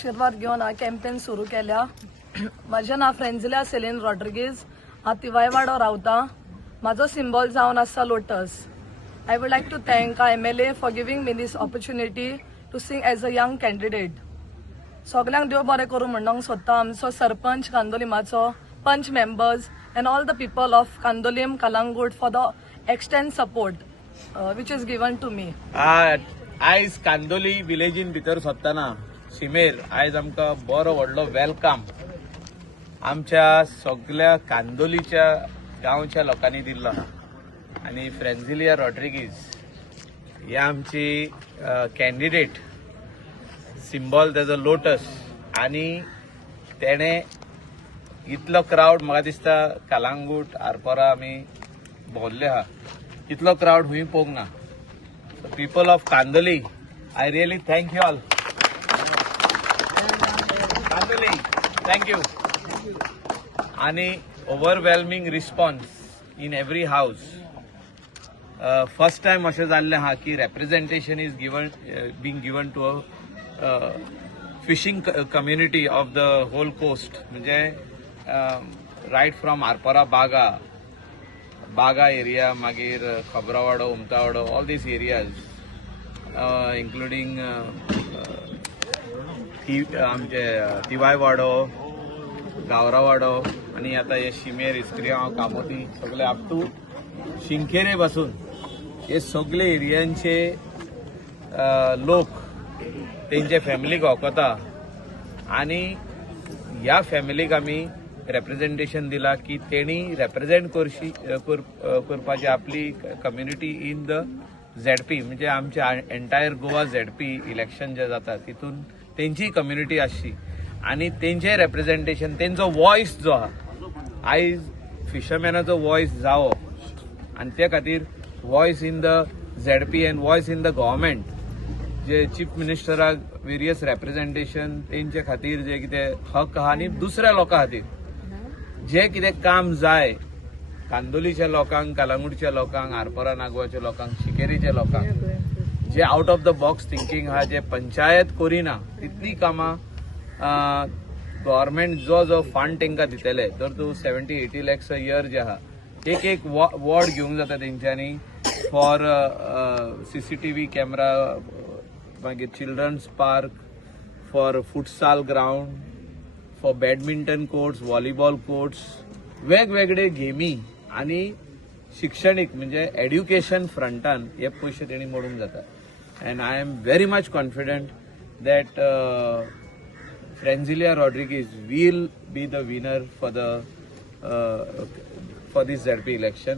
आशीर्वाद घेऊन हा कॅम्पेन सुरू केल्या. माझे नाव फ्रेंजिलिया सेलिन रॉड्रिगीज. हांव तिवायवाडो रावता. माझो सिंबॉल जावन आसा lotus. I would like to thank our MLA for giving me this opportunity to sing as a young candidate. सगळ्यांक देव बरें करूं म्हणूंक सोदता आमचो सरपंच कांदोलिमाचो, पंच members and all the people of Kandolim, Kalangut for the extent support which is given to me. आयज कांदोली विलेजीन भितर सोदतना शिमेर आयज आमकां बरो व्हडलो वेलकम आमच्या सगळ्या कांदोलीच्या गांवच्या लोकांनी दिल्लो आनी फ्रेंजिलिया रॉड्रिगीज ही आमची कॅन्डिडेट. सिंबॉल तेजो लोटस आनी तेणे इतलो क्राउड म्हाका दिसता कलांगूट आरपोरा आमी भोंवल्ले आहा इतलो क्राउड हूंय पळोवंक ना. So people of Candolim I really thank you all. Candolim thank you. आनी overwhelming response in every house. First time अशें जाल्लें आहा की representation is being given to a fishing community of the whole coast. म्हणजे right from Arpora Baga area मागीर Khabrawado Umtawado all these areas including आमचे तिवायवाडो गावरावाडो आनी आतां हे शिमेर इस्क्रियां कामोती सगळे अप टू शिंकेरे पासून हे सगळे एरियांचे लोक तेंचे फॅमिलीक वळखता आनी ह्या फॅमिलीक आमी रेप्रेजेंटेशन दिला की तेणी रेप्रेजेंट करपाची आपली कम्युनिटी इन द झेडपी. म्हणजे आमचे एंटायर गोवा झेडपी इलेक्शन जे जाता तितून तेंची कम्युनिटी आसची आनी तेंचे रेप्रेजेंटेशन तेंचो वॉयस जो आहा आयज फिशरमॅनाचो वॉयस जावो आनी ते खातीर voice in the ZP end voice in the government जे चीफ मिनिस्टराक वेरियस रेप्रेजेंटेशन तेंचे खातीर जे कितें हक आहा आनी दुसऱ्या लोकां खातीर जे कितें काम जाय कांदोलीच्या लोकांक, कलांगूटच्या लोकांक, आरपोरा नागवाच्या लोकांक, शिकेरीच्या लोकांक जे out of the box thinking आहा जे पंचायत करिना तितली कामां गव्हर्मेंट जो फंड तेंकां दितले तर तूं 70-80 lakhs अ इयर जे आहा एक वॉर्ड घेवंक जाता तेंच्यांनी फॉर CCTV कॅमेरा मागीर children's park for futsal ground for badminton courts volleyball courts वेगवेगळे गेमी आनी शिक्षणीक म्हणजे एड्युकेशन फ्रंटान हे पयशे तेणी मोडूंक जाता. And I am very much confident that Frenzilia Rodrigues will be the winner for this ZP election.